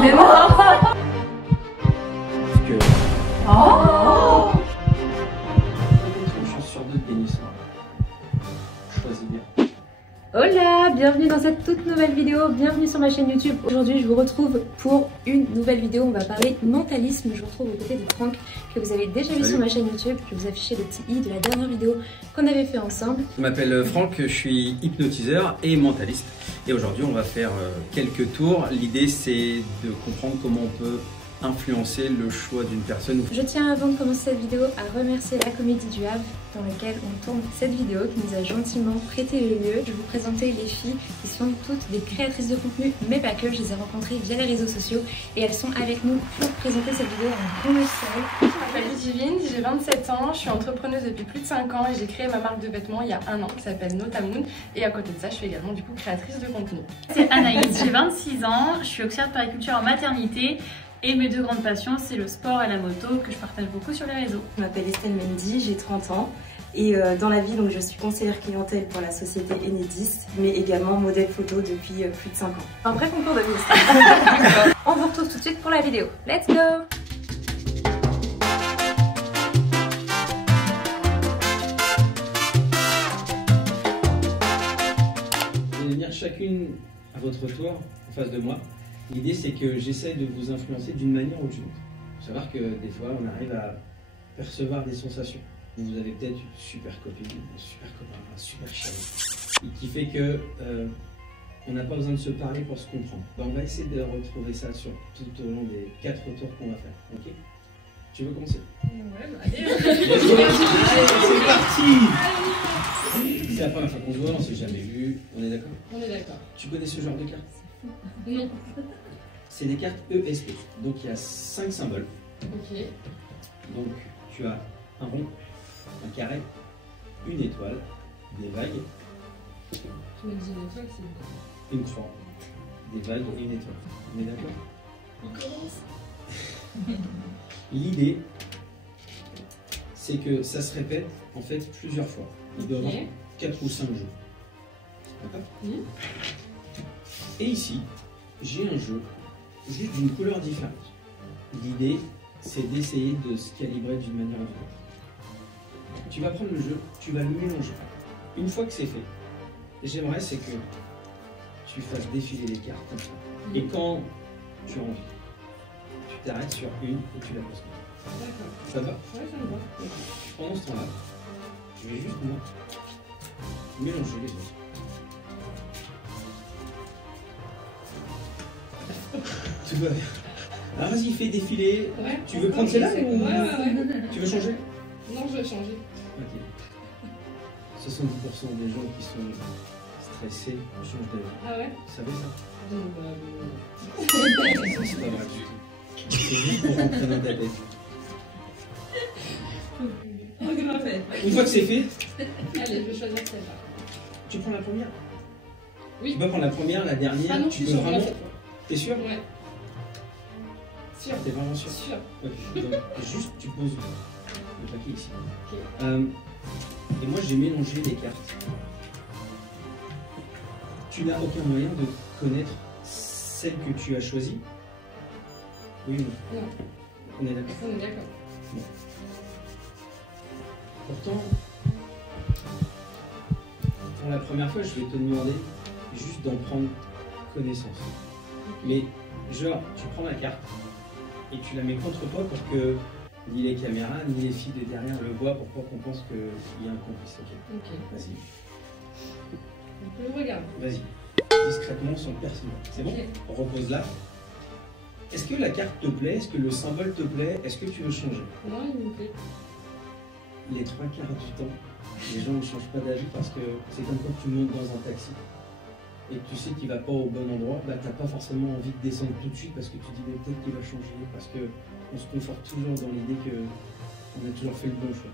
Mais non. Parce que... Oh. Peut-être une chance sur deux de gagner ça. Choisis bien. Hola, bienvenue dans cette toute nouvelle vidéo, bienvenue sur ma chaîne YouTube. Aujourd'hui je vous retrouve pour une nouvelle vidéo, on va parler mentalisme. Je vous retrouve aux côtés de Franck que vous avez déjà vu sur ma chaîne YouTube. Je vais vous afficher le petit i de la dernière vidéo qu'on avait fait ensemble. Je m'appelle Franck, je suis hypnotiseur et mentaliste. Et aujourd'hui on va faire quelques tours. L'idée c'est de comprendre comment on peut influencer le choix d'une personne. Je tiens avant de commencer cette vidéo à remercier la Comédie du Havre dans laquelle on tourne cette vidéo, qui nous a gentiment prêté le lieu. Je vais vous présenter les filles qui sont toutes des créatrices de contenu, mais pas que. Je les ai rencontrées via les réseaux sociaux et elles sont avec nous pour présenter cette vidéo en grand seul. Je m'appelle Ludivine, j'ai 27 ans, je suis entrepreneuse depuis plus de 5 ans et j'ai créé ma marque de vêtements il y a 1 an qui s'appelle Notamoon, et à côté de ça je suis également du coup créatrice de contenu. C'est Anaïs, j'ai 26 ans, je suis auxiliaire de périculture en maternité et mes deux grandes passions c'est le sport et la moto que je partage beaucoup sur les réseaux. Je m'appelle Estelle Mendy, j'ai 30 ans et dans la vie donc, je suis conseillère clientèle pour la société Enedis, mais également modèle photo depuis plus de 5 ans. Un vrai concours de mise. On vous retrouve tout de suite pour la vidéo. Let's go! Vous allez venir chacune à votre tour en face de moi. L'idée c'est que j'essaie de vous influencer d'une manière ou d'une autre. Il faut savoir que des fois on arrive à percevoir des sensations. Vous avez peut-être une super copine, un super copain, un super chéri, et qui fait que on n'a pas besoin de se parler pour se comprendre. Ben, on va essayer de retrouver ça sur tout au long des 4 tours qu'on va faire. Ok? Tu veux commencer? Ouais, bah allez. C'est parti! C'est la première fois qu'on se voit, on s'est jamais vu. On est d'accord? On est d'accord. Tu connais ce genre de carte? Non. C'est des cartes ESP. Donc il y a 5 symboles. Ok. Donc tu as un rond, un carré, une étoile, des vagues, Tu me dis une étoile, c'est une quoi? une croix, des vagues et une étoile. On est d'accord? On commence. L'idée, c'est que ça se répète en fait plusieurs fois. Il doit y avoir 4 ou 5 jeux. D'accord? Et ici, j'ai un jeu juste d'une couleur différente. L'idée, c'est d'essayer de se calibrer d'une manière ou d'une autre. Tu vas prendre le jeu, tu vas le mélanger. Une fois que c'est fait, j'aimerais c'est que tu fasses défiler les cartes comme ça. Et quand tu as envie, tu t'arrêtes sur une et tu la poses. D'accord. Ça va? Ouais, ça me va. Pendant ce temps-là, je vais juste moi mélanger les autres. Tout va bien. Alors vas-y, fais défiler. Ouais. Tu veux prendre celle-là ou Ouais. tu veux changer? Non, je vais changer. Ok. 70% des gens qui sont stressés changent d'avis. Ah ouais? Vous savez ça? Non, C'est pas vrai du tout. C'est juste pour rentrer dans ta tête. Une fois que c'est fait, Allez, je vais choisir celle-là. tu prends la première. Oui. Tu peux prendre la première, la dernière. Ah non, je tu suis peux sûre vraiment. cette fois. T'es sûr? Ouais. Sûr. T'es vraiment sûr? Sûr. Ok. Donc, juste, tu poses le paquet ici. Ok. Et moi, j'ai mélangé les cartes. Tu n'as aucun moyen de connaître celle que tu as choisie? Oui ou non? Non. On est d'accord? On est d'accord. Pourtant, pour la première fois, je vais te demander juste d'en prendre connaissance. Mais genre, tu prends la carte et tu la mets contre toi pour que ni les caméras, ni les filles de derrière le voient pour pas qu'on pense qu'il y a un complice. Ok. Ok. Vas-y. Je regarde. Vas-y. Discrètement, sans personne. C'est bon? Repose-la. Est-ce que la carte te plaît? Est-ce que le symbole te plaît? Est-ce que tu veux changer? Non, il me plaît. Les 3 quarts du temps, les gens ne changent pas d'avis parce que c'est comme quand tu montes dans un taxi et que tu sais qu'il va pas au bon endroit, bah t'as pas forcément envie de descendre tout de suite parce que tu dis mais peut-être qu'il va changer, parce que on se conforte toujours dans l'idée que on a toujours fait le bon choix.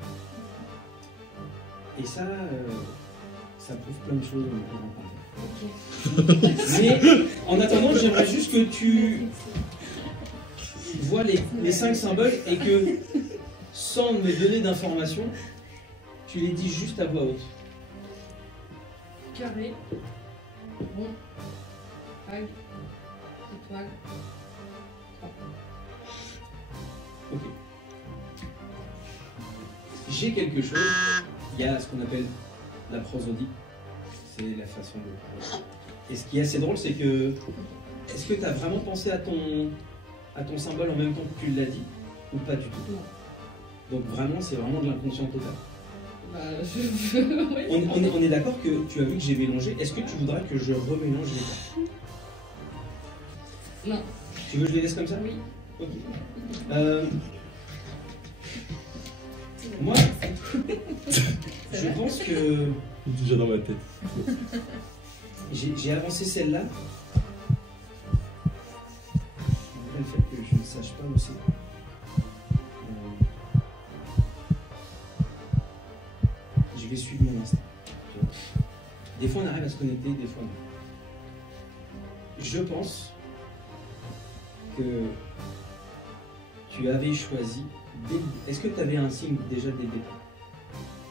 Et ça, ça prouve plein de choses, on peut en parler. Mais en attendant, j'aimerais juste que tu vois les 5 symboles et que, sans me donner d'informations, tu les dis juste à voix haute. Carré. Rond. Vague. Étoile. Ok. J'ai quelque chose, il y a ce qu'on appelle la prosodie, c'est la façon de parler. Et ce qui est assez drôle, c'est que, est-ce que tu as vraiment pensé à ton symbole en même temps que tu l'as dit, ou pas du tout? Non. Donc vraiment, c'est vraiment de l'inconscient total. Bah, ouais, On est d'accord que tu as vu que j'ai mélangé, est-ce que tu voudrais que je remélange les cartes? Non. Tu veux que je les laisse comme ça? Oui. Ok. Moi, je pense que Déjà dans ma tête. j'ai avancé celle-là. Malgré le fait que je ne sache pas où c'est. Je vais suivre mon instinct. Des fois on arrive à se connecter, des fois non. Je pense que tu avais choisi. Est-ce que tu avais un signe déjà dès le départ?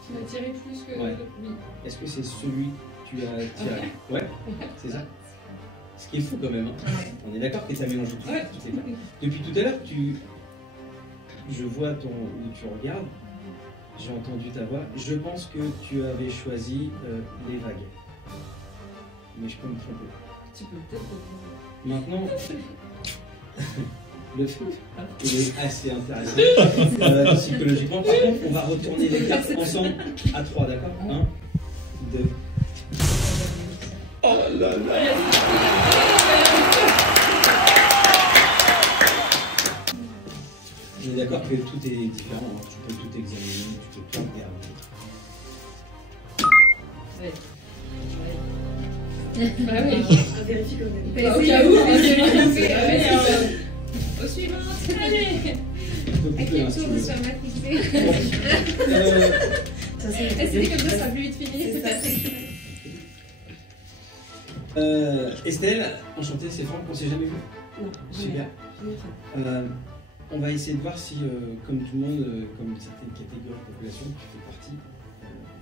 Tu m'as tiré plus que. Ouais. Oui. Est-ce que c'est celui que tu as tiré? Ouais, c'est ça. Ce qui est fou quand même. Hein. Ouais. On est d'accord que tu as mélangé tout. Ouais. Tu sais pas. Depuis tout à l'heure, je vois où tu regardes. J'ai entendu ta voix. Je pense que tu avais choisi les vagues. Mais je peux me tromper. Tu peux peut-être. Maintenant, le fait, il est assez intéressant psychologiquement. Par contre, on va retourner les cartes ensemble à 3, d'accord? 1, 2. Oh là là. On est d'accord que tout est différent. Hein. Tu peux tout examiner, tu peux tout regarder. Ouais. Bah oui. On vérifie quand même. Bah, au cas où, au suivant. Allez. Tu peux À couper, quel hein, si tour tu veux. je suis matrixée? Ça, c'est Est-ce que comme ça sera plus vite fini? C'est ça. Estelle, enchantée, c'est Franck, on s'est jamais vu. Non, Super. On va essayer de voir si, comme tout le monde, comme certaines catégories de population qui fait partie,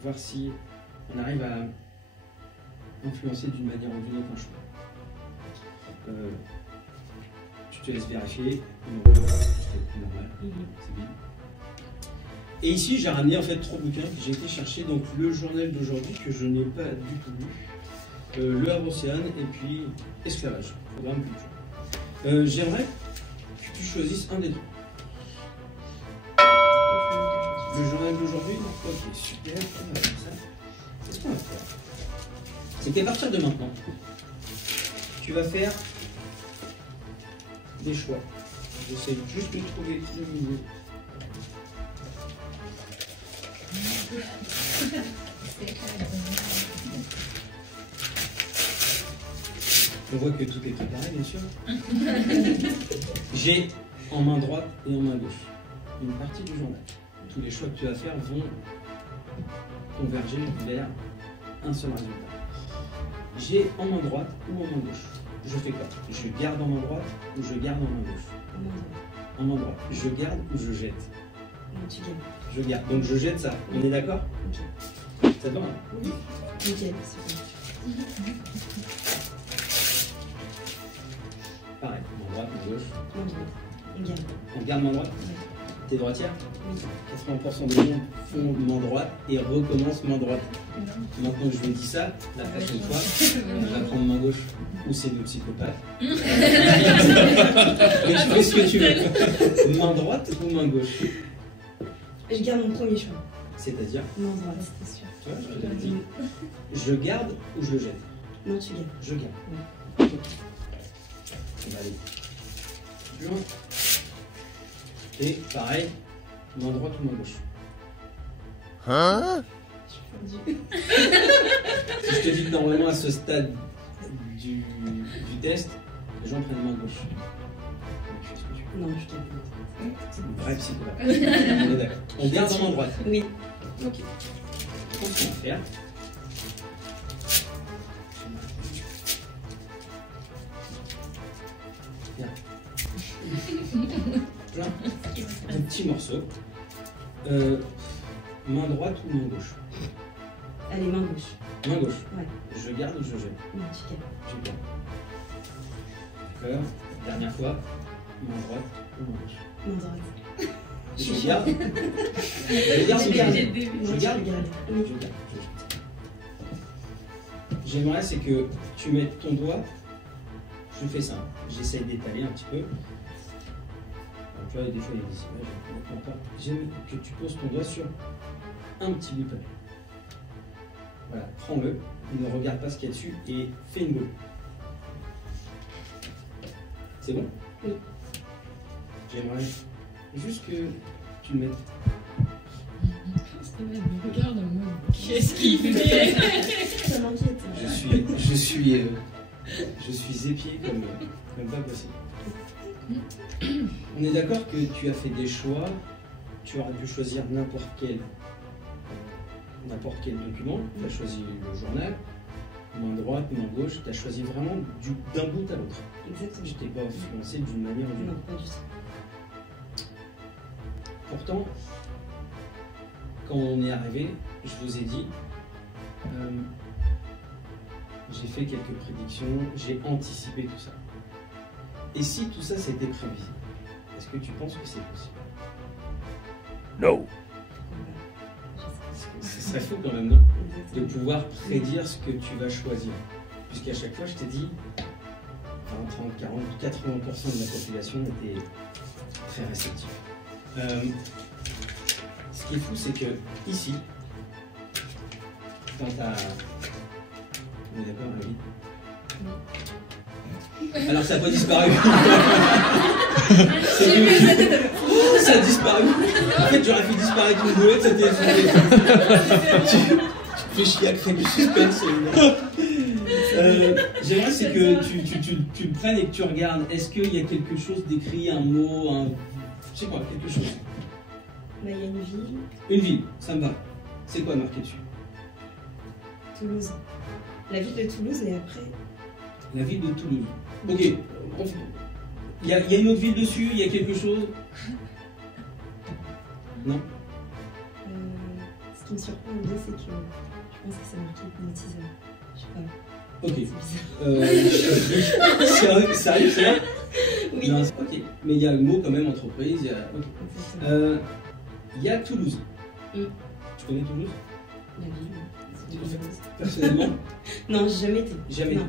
voir si on arrive à influencer d'une manière ou d'une autre un choix. Je te laisse vérifier. C'est normal. C'est bien. Et ici, j'ai ramené en fait 3 bouquins que j'ai été chercher. Donc le journal d'aujourd'hui que je n'ai pas du tout lu, le Havre Océane et puis Esclavage, programme culture. J'aimerais que tu choisisses un des deux. Le journal d'aujourd'hui, ok, super, on va faire ça. C'est ce qu'on va faire. C'est qu'à partir de maintenant, tu vas faire des choix. J'essaie juste de trouver le milieu. On voit que tout est préparé, bien sûr. J'ai en main droite et en main gauche une partie du journal. Tous les choix que tu vas faire vont converger vers un seul résultat. J'ai en main droite ou en main gauche. Je fais quoi? Je garde en main droite ou je garde en main gauche? En main droite. Je garde ou je jette? Non, tu gagnes. Je garde. Donc je jette ça. On est d'accord? Ok. Ça te va, hein? Oui. Nickel, super. Pareil. Main droite, main gauche. Main droite. On garde. On garde main droite? Ouais. T'es droitière? Oui. 80% des gens font main droite et recommencent main droite. Maintenant que je vous dis ça, la prochaine fois, on va prendre main gauche. Ou c'est le psychopathe. Mais tu fais ce que tu veux. Main droite ou main gauche? Je garde mon premier choix. C'est-à-dire, Main droite, c'est sûr. tu vois, je te l'ai dit, je garde ou je jette? Non, tu gagnes. Je garde. Ouais. On va aller plus loin. Et pareil, main droite ou main gauche? Je suis perdue. Si je te dis que normalement à ce stade du test, les gens prennent main gauche. Donc, je fais ce que tu veux. Non, je garde. C'est une vraie psychopathe. On est d'accord. On garde en main droite. Oui. Ok. Qu'est-ce qu'on va faire? Bien. Plein de petits morceaux. Main droite ou main gauche? Allez, main gauche. Main gauche. Ouais. Je garde ou je jette? Non, tu gagnes. Tu gardes. D'accord. Dernière fois. Main droite ou main gauche? Main droite. Je garde. Je garde ou je garde? Je garde. Oui. Je garde. J'aimerais, c'est que tu mettes ton doigt. Je fais ça. J'essaye d'étaler un petit peu. Alors, tu vois, des fois, il y a des images. J'aime que tu poses ton doigt sur un petit bout de papier. Voilà, prends-le. Ne regarde pas ce qu'il y a dessus et fais une boule. C'est bon? Oui. J'aimerais juste que tu le mettes. Regarde en mode. Qu'est-ce qu'il fait? Ça m'inquiète. Je suis épié comme pas possible. On est d'accord que tu as fait des choix. Tu aurais dû choisir n'importe quel document. Tu as choisi le journal, main droite, main gauche. Tu as choisi vraiment d'un bout à l'autre. Exactement. Je t'ai pas influencé d'une manière ou d'une Non, autre. pas du tout. Pourtant, quand on est arrivé, je vous ai dit, j'ai fait quelques prédictions, j'ai anticipé tout ça. Et si tout ça c'était prévisible, est-ce que tu penses que c'est possible? No. Ce serait fou quand même, non? De Exactement. pouvoir prédire ce que tu vas choisir. Puisqu'à chaque fois, je t'ai dit, 20, 30, 40, 80% de la population était très réceptive. Ce qui est fou, c'est que ici, dans ta... On est d'accord, David? Alors ça n'a pas disparu. Ça a disparu. En fait, j'aurais fait disparaître une boulette, c'était... Tu te fais chier à créer du suspense. J'aimerais c'est que tu le prennes et que tu regardes. Est-ce qu'il y a quelque chose d'écrit, un mot, je sais pas, quelque chose? Là, il y a une ville, Une ville, ça me va. C'est quoi marqué dessus? Toulouse. La ville de Toulouse et après. La ville de Toulouse. Ok. Il y a une autre ville dessus, il y a quelque chose? Non? Ce qui me surprend le mieux, c'est que je pense que c'est marqué hypnotiseur. Je sais pas. Ok. C'est bizarre. Sérieux, c'est là? Oui. Non, ok. Mais il y a le mot quand même entreprise. Il y a, ok. Exactement. Il y a Toulouse. Mm. Tu connais Toulouse? La ville. Tu le fais personnellement? Non, j'ai jamais été. Jamais. Non.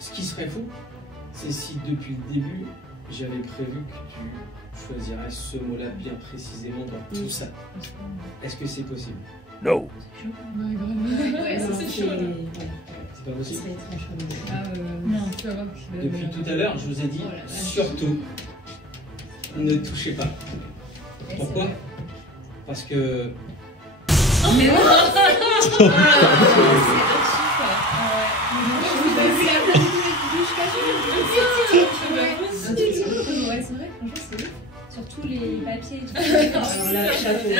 Ce qui serait fou, c'est si depuis le début, j'avais prévu que tu choisirais ce mot-là bien précisément dans tout ça. Est-ce que c'est possible? No. Ouais, ça c'est chaud. C'est pas Ça possible? serait très chaud. Ah, Non. tu vas voir. Depuis tout à l'heure, je vous ai dit, Oh la vache. surtout, ne touchez pas. Pourquoi? Parce que... Ouais, c'est vrai, franchement, c'est ouf. Surtout les papiers et tout. Alors là, chapeau. Là,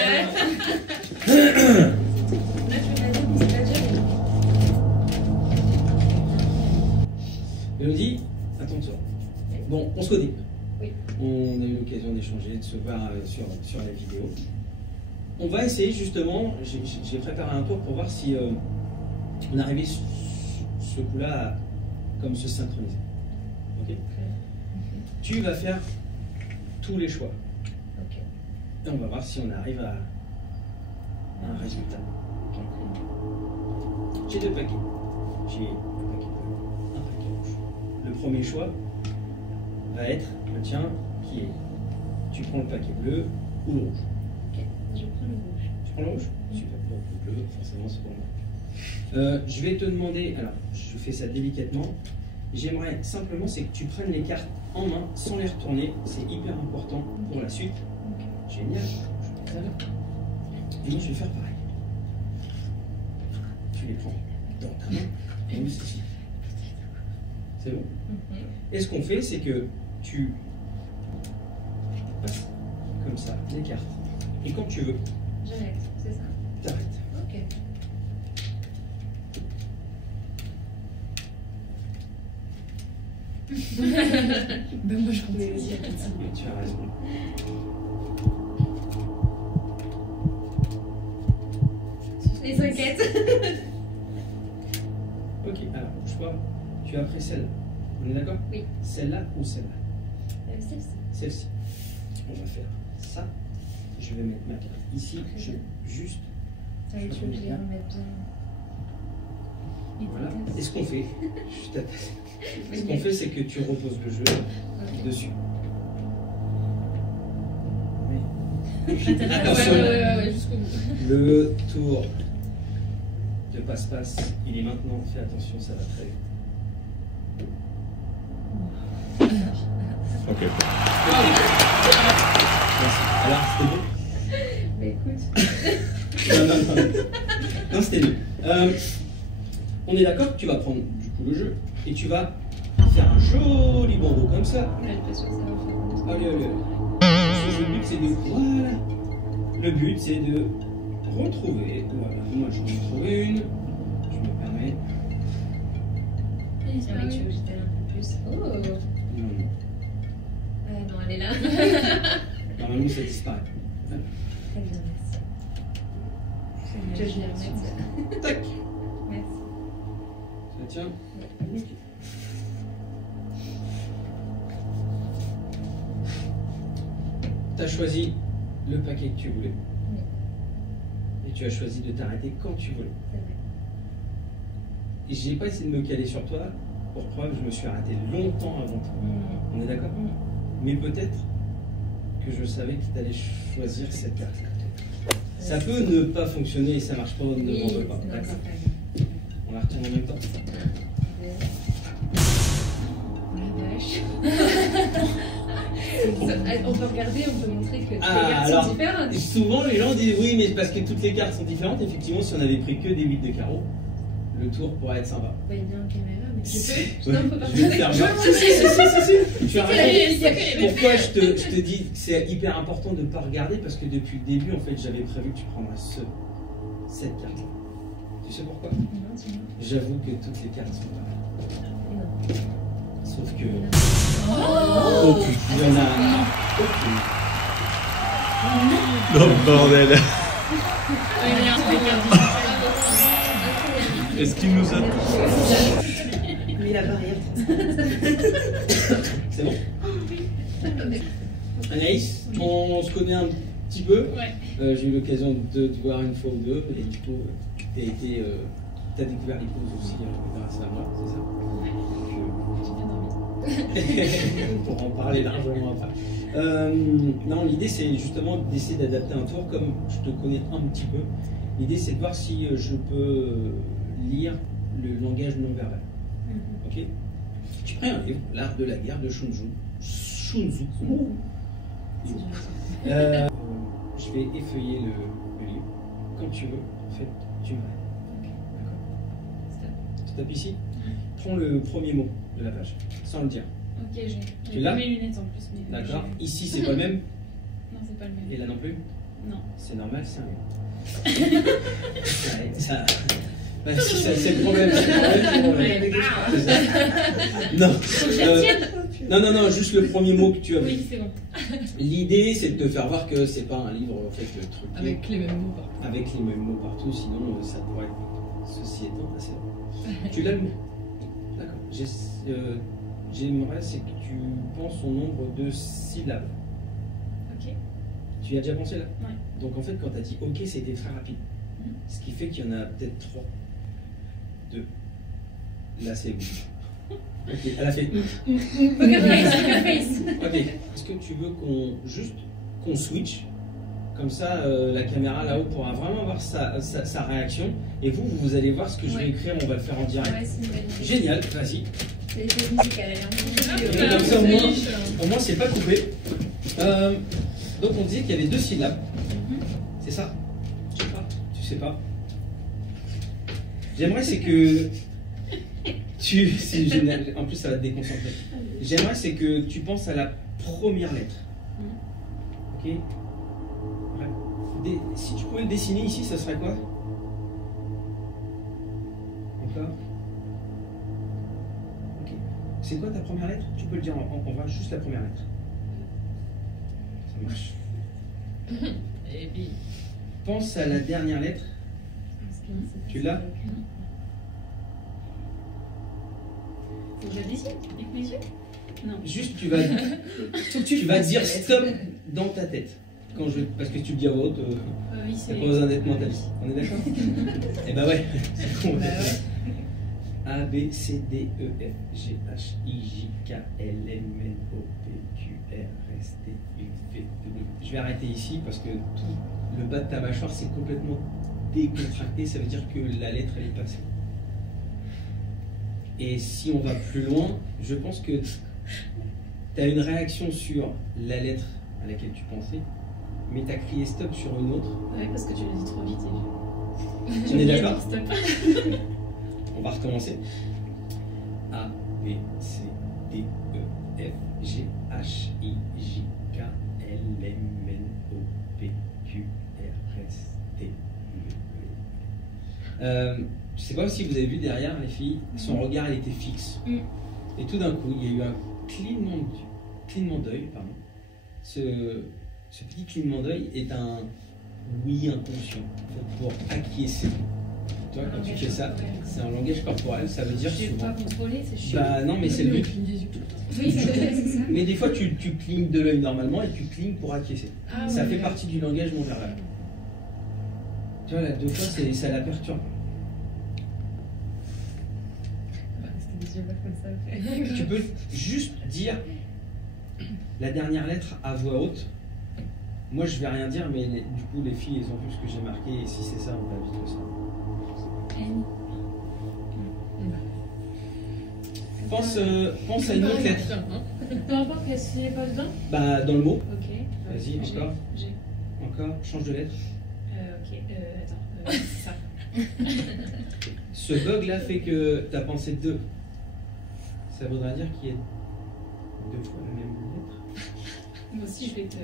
tu veux la dire, mais c'est pas dur. Elodie, attends-toi. Bon, on se connaît. Oui. On a eu l'occasion d'échanger, de se voir sur la vidéo. On va essayer justement, j'ai préparé un tour pour voir si on arrivait ce coup-là à comme se synchroniser. Ok. Tu vas faire tous les choix. Ok. Et on va voir si on arrive à un résultat. J'ai deux paquets. J'ai un paquet bleu, un paquet rouge. Le premier choix va être le tien qui est tu prends le paquet bleu ou le rouge. Ok, je prends le rouge. Tu prends le rouge? Super. Donc le bleu, forcément, c'est pour moi. Je vais te demander, alors je fais ça délicatement. J'aimerais simplement c'est que tu prennes les cartes en main sans les retourner. C'est hyper important pour la suite. Génial. Et moi je vais faire pareil. Tu les prends dans ta main et nous ici. C'est bon? Et ce qu'on fait, c'est que tu passes comme ça les cartes. Et quand tu veux, J'arrête, c'est ça. t'arrêtes. Ok. Ben moi je compte. Mais vas-y, continue. Tu as raison. Les enquêtes. Ok, alors bouge pas. Tu as pris celle-là. On est d'accord? Oui. Celle-là ou celle-là? Celle-ci. On va faire ça. Je vais mettre ma carte ici. Juste. Ça, tu veux que je les remette bien. Voilà. Et ce qu'on fait, ce qu'on fait, c'est que tu reposes le jeu dessus. Attention, jusqu'au bout. le tour de passe-passe, il est maintenant. Fais attention, ça va très vite. Ok. Merci. Alors, c'était bon? Mais écoute. Non, c'était mieux. On est d'accord que tu vas prendre du coup le jeu et tu vas faire un joli bandeau comme ça. Allez. Le but c'est de. Voilà. Le but c'est de retrouver. Voilà. Moi je vais en trouver une. Je me permets. Tu veux que j'étale un peu plus. Oh. Non. Non, elle est là. Normalement ça disparaît. Voilà. Très bien, merci. Je vais remettre. Tac. Merci. Ça tient. Tu as choisi le paquet que tu voulais. Oui. Et tu as choisi de t'arrêter quand tu voulais. C'est vrai. Et j'ai pas essayé de me caler sur toi. Pour preuve, je me suis arrêté longtemps avant toi. On est d'accord? Mais peut-être que je savais que tu allais choisir cette carte. Ça peut ne pas fonctionner et ça marche pas, ne m'en veux pas. D'accord. On la retourne en même temps. On peut regarder, on peut montrer que les Ah, cartes alors, sont différentes. souvent les gens disent oui, mais parce que toutes les cartes sont différentes. Effectivement, si on avait pris que des 8 de carreau, le tour pourrait être sympa. Bah, il y a une caméra, mais tu peux. Ouais, Non, on peut pas. je vais te faire voir. Si. Tu as raison. Pourquoi je te dis que c'est hyper important de ne pas regarder? Parce que depuis le début, en fait, j'avais prévu que tu prendrais cette carte. Tu sais pourquoi? J'avoue que toutes les cartes sont pareilles. Sauf que. Oh, il y en a aucune. Non, bordel. Est-ce qu'il nous a... Lui, la barrière. C'est bon? Anaïs, on se connaît un petit peu. Ouais. J'ai eu l'occasion de te voir une fois ou deux. Et du coup, t'as découvert les causes aussi grâce à moi, c'est ça? Pour en parler largement après. Non, l'idée c'est justement d'essayer d'adapter un tour comme je te connais un petit peu. L'idée c'est de voir si je peux lire le langage non verbal. Ok? Tu prends un livre, L'art de la guerre de Sun Tzu. Je vais effeuiller le livre. Quand tu veux, en fait, tu m'arrêtes. D'accord? Stop ici. Prends le premier mot de la page, sans le dire. Ok, Tu j'ai l'as? pas mes lunettes en plus. Mais D'accord. Ici, c'est pas le même. Non, c'est pas le même. Et là non plus. Non. C'est normal, c'est un livre. Ouais, ça... Ouais, c'est le problème. Non, juste le premier mot que tu as vu. Oui, c'est bon. L'idée, c'est de te faire voir que c'est pas un livre en fait truqué. Avec les mêmes mots partout. Avec les mêmes mots partout, sinon ça pourrait être, ceci étant, assez long. Tu l'as le mot? D'accord. J'aimerais, c'est que tu penses au nombre de syllabes. Ok. Tu y as déjà pensé là? Ouais. Donc en fait, quand tu as dit OK, c'était très rapide. Ce qui fait qu'il y en a peut-être 3. 2. Là, c'est bon. Ok, elle a fait. Poker face. Ok. Est-ce que tu veux qu'on switch? Comme ça, la caméra là-haut pourra vraiment voir sa réaction. Et vous allez voir ce que je vais écrire, on va le faire en direct. Ouais, c'est une bonne idée. Génial, vas-y. C'est des musicales, elle est Comme ça, au moins c'est pas coupé. Donc on disait qu'il y avait 2 syllabes. C'est ça? Je sais pas. Tu sais pas? J'aimerais c'est que c'est génial. En plus ça va te déconcentrer. J'aimerais c'est que tu penses à la première lettre. Ok? Ouais. Si tu pouvais le dessiner ici, ça serait quoi? Encore? Ok. C'est quoi ta première lettre? Tu peux le dire, on va juste la première lettre. Ça marche. Et puis. Pense à la dernière lettre. Tu l'as? C'est déjà d'ici, avec mes yeux. Non. Juste, tu vas dire stop dans ta tête. Parce que tu le dis à voix haute, Oui, t'as c'est. pas besoin d'être mentaliste. On est d'accord? Eh bah ouais, c'est con. Bah ouais. A, B, C, D, E, F, G, H, I, J, K, L, M, N, O, P, Q, R, S, T, U, V, W. Je vais arrêter ici parce que tout le bas de ta mâchoire c'est complètement décontracté, ça veut dire que la lettre elle est passée. Et si on va plus loin, je pense que tu as une réaction sur la lettre à laquelle tu pensais, mais tu as crié stop sur une autre. Ouais, parce que tu l'as dit trop vite. On est d'accord? Stop. On va recommencer. A, B, C, D, E, F, G, H, I, J, K, L, M, N, O, P, Q, R, S, T, U, V. Je sais pas si vous avez vu derrière les filles, son regard il était fixe. Et tout d'un coup, il y a eu un clignement d'œil. Pardon. Ce petit clignement d'œil est un oui inconscient pour acquiescer. Toi, quand tu fais ça, c'est un langage corporel, ça veut dire Je vais souvent. pas contrôler, c'est chiant. Bah non, mais c'est le but. Oui, c'est ça. Mais des fois, tu clignes de l'œil normalement et tu clignes pour acquiescer. Ah, Ça ouais. fait partie du langage non verbal. Tu vois, là, deux fois, ça la perturbe. Tu peux juste dire la dernière lettre à voix haute. Moi, je vais rien dire, mais du coup, les filles, elles ont vu ce que j'ai marqué. Et si c'est ça, on va vite le savoir. Pense à une autre lettre. Peu importe, qu'est-ce qu'il n'y a pas dedans? Bah, dans le mot. Ok. Vas-y, J'ai- encore. J'ai. Encore. Change de lettre. Ok, attends. C'est ça. Ce bug-là fait que tu as pensé deux. Ça voudrait dire qu'il y a deux fois la même lettre. Moi aussi, je vais te.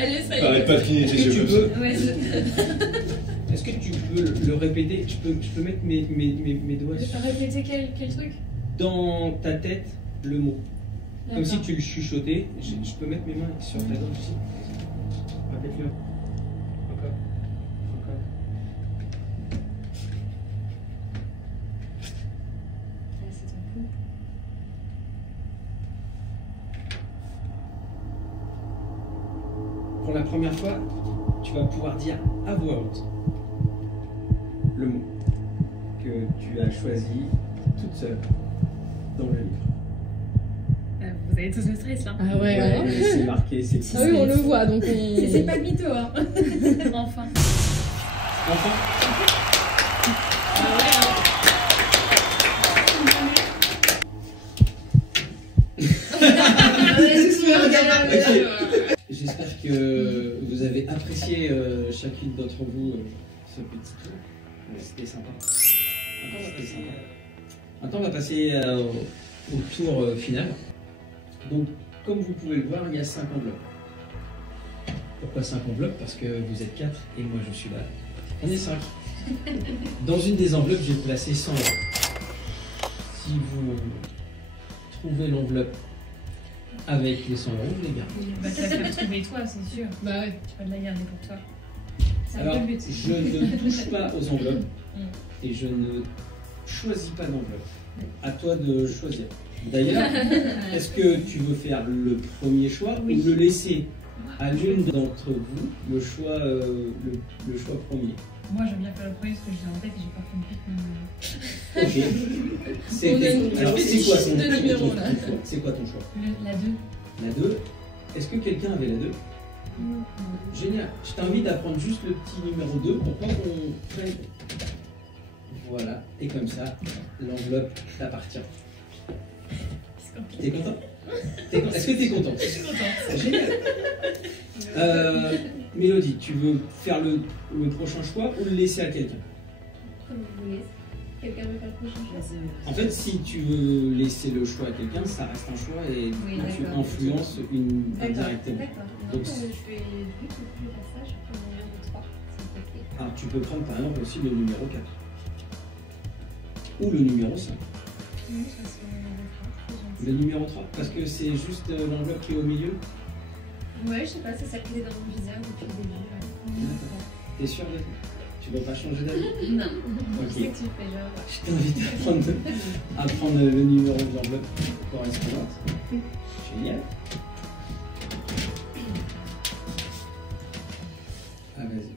Allez, ça y est. Arrête pas de cligner tes Est-ce que yeux tu comme ça. peux, Ouais, est-ce que tu peux le répéter? Je peux mettre mes doigts je peux répéter quel truc? dans ta tête le mot. Comme si D'accord. tu le chuchotais. Je peux mettre mes mains sur ta gorge ici. Répète-le. Encore. Encore. C'est ton coup. Pour la première fois, tu vas pouvoir dire à voix haute le mot que tu as choisi toute seule dans le livre. Vous avez tous le stress là. Ah ouais, mais c'est marqué, c'est Ah oui, on le voit, donc C'est pas de mytho, hein. Enfin. Enfin, Ah ouais, j'espère que vous avez apprécié chacune d'entre vous ce petit tour. C'était sympa. Maintenant, on va passer au tour final. Donc, comme vous pouvez le voir, il y a 5 enveloppes. Pourquoi 5 enveloppes? Parce que vous êtes 4 et moi je suis là. On est 5. Dans une des enveloppes, j'ai placé 100 €. Si vous trouvez l'enveloppe avec les 100 €, vous les gardez. bah tu vas faire trouver toi, c'est sûr. Bah ouais. Tu vas de la garder pour toi. C'est un Alors, peu le but. je ne touche pas aux enveloppes et je ne choisis pas d'enveloppe. À toi de choisir. D'ailleurs, est-ce que tu veux faire le premier choix ou le laisser à l'une d'entre vous le choix premier? Moi j'aime bien faire le premier parce que je l'ai en tête et j'ai pas compris mon. Ok. Alors, c'est quoi c'est quoi ton choix? La 2. La 2. Est-ce que quelqu'un avait la 2? Génial. Je t'invite à prendre juste le petit numéro 2 pour pas qu'on prenne. Voilà. Et comme ça, l'enveloppe t'appartient. T'es content? Est-ce que t'es content? Je suis contente. Génial. Mélodie, tu veux faire le prochain choix ou le laisser à quelqu'un? Comme vous voulez. Quelqu'un veut faire le prochain choix? En fait, si tu veux laisser le choix à quelqu'un, ça reste un choix et Oui, tu d'accord. influences indirectement. D'accord. Donc, Donc, je vais vu que je vais faire ça, je prends le numéro 3, s'il te plaît. Alors, tu peux prendre par exemple aussi le numéro 4 ou le numéro 5. Oui, ça c'est le numéro 3, c'est gentil. Le numéro 3, parce que c'est juste l'enveloppe qui est au milieu. Ouais, je sais pas, c'est celle qui est dans mon viseur depuis le début. Ouais. T'es sûr de toi? Tu Tu veux pas changer d'avis? Non. Ok. Qu'est-ce que tu fais, genre? Je t'invite à prendre le numéro de l'enveloppe correspondante. Génial. Ah, vas-y.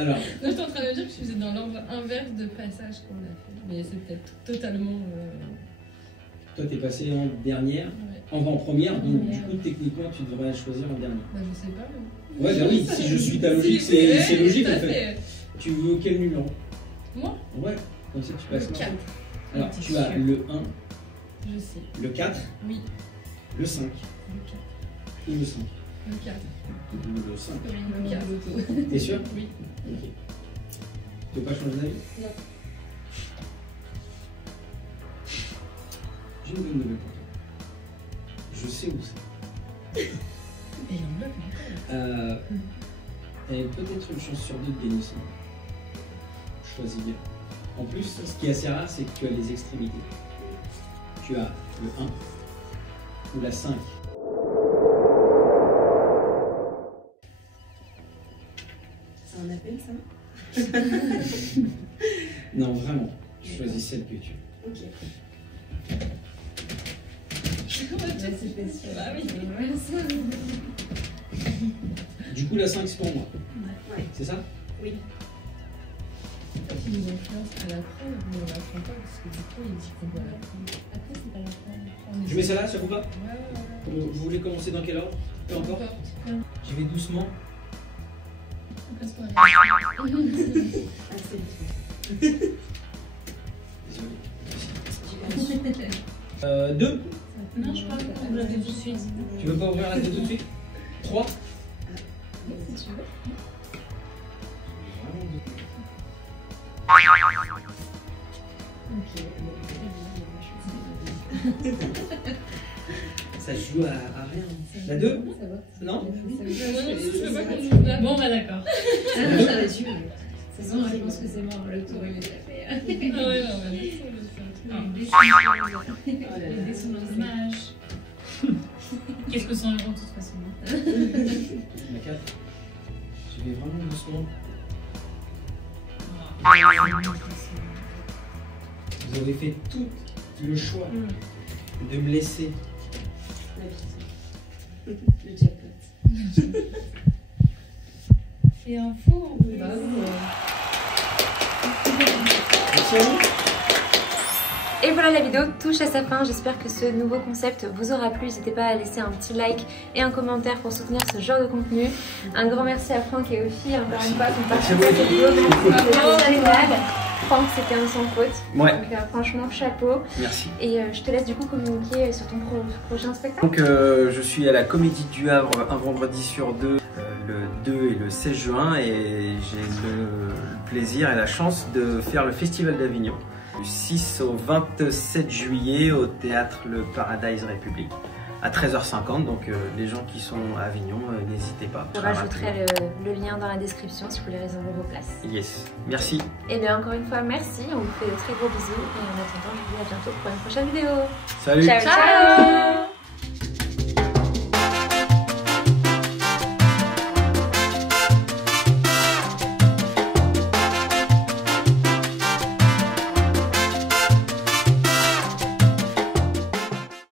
Alors, Non, j'étais en train de me dire que je faisais dans l'ordre inverse de passage qu'on a fait. Mais c'est peut-être totalement. toi, t'es passé en dernière, Ouais. en première, donc Première. du coup, techniquement, tu devrais choisir en dernier. Bah, je sais pas. Mais... Ouais, bah oui, si je suis ta logique, Si, ouais, c'est logique tout à en fait. Tu veux quel numéro? Moi, Ouais, comme ça tu le passes. 4. Alors, tu as le 1, Je sais. le 4, Oui, le 5 le 4. ou le 5. Le 4. Le 5. Oui, le 4. T'es sûr? Oui. Ok. Tu veux pas changer d'avis? Non. J'ai une bonne nouvelle pour toi. Je sais où c'est. Et l'enveloppe, T'as peut-être une chance sur deux de gagner ça. Choisis bien. En plus, ce qui est assez rare, c'est que tu as les extrémités. Tu as le 1 ou la 5. C'est un appel, ça? Non, vraiment. Choisis celle que tu veux. Ok. C'était sûr. Ah oui. Du coup, la 5, c'est pour moi. Ouais. C'est ça? Oui. Il nous influence à la preuve, mais on la prend pas parce que du coup, il dit qu'on doit la prendre. Après, c'est pas la preuve. Je mets celle-là, ça vous va? Ouais. Vous voulez commencer dans quel ordre? Peu importe. J'y vais doucement. Ah, c'est bien. Désolé. 2. Non, je crois que vous l'avez tout de suite. Tu veux pas ouvrir la 2 tout de suite? 3. Si tu veux. Ça joue à rien. La 2? Non? Bon, bah d'accord. Ça résume. C'est bon, je pense que c'est mort, le tour il est déjà fait. Ah ouais, non, mais Les dés sont Dommage. Qu'est-ce que 100 € de toute façon? La 4. Je vais vraiment doucement. Vous avez fait tout le choix de me laisser. Le jackpot. C'est un fou. Merci à vous. Et voilà, la vidéo touche à sa fin. J'espère que ce nouveau concept vous aura plu. N'hésitez pas à laisser un petit like et un commentaire pour soutenir ce genre de contenu. Un grand merci à Franck et aux filles encore une fois qui ont participé à cette vidéo. C'était génial. Franck, c'était un sans faute. Ouais. Donc franchement, chapeau. Merci. Et je te laisse du coup communiquer sur ton prochain spectacle. Donc je suis à la Comédie du Havre un vendredi sur deux, le 2 et le 16 juin, et j'ai le plaisir et la chance de faire le Festival d'Avignon du 6 au 27 juillet au théâtre Le Paradise République à 13h50. Donc les gens qui sont à Avignon, n'hésitez pas. Je rajouterai le lien dans la description si vous voulez réserver vos places. Yes, merci. Et bien encore une fois, merci. On vous fait de très gros bisous. Et en attendant, je vous dis à bientôt pour une prochaine vidéo. Salut. Ciao, ciao.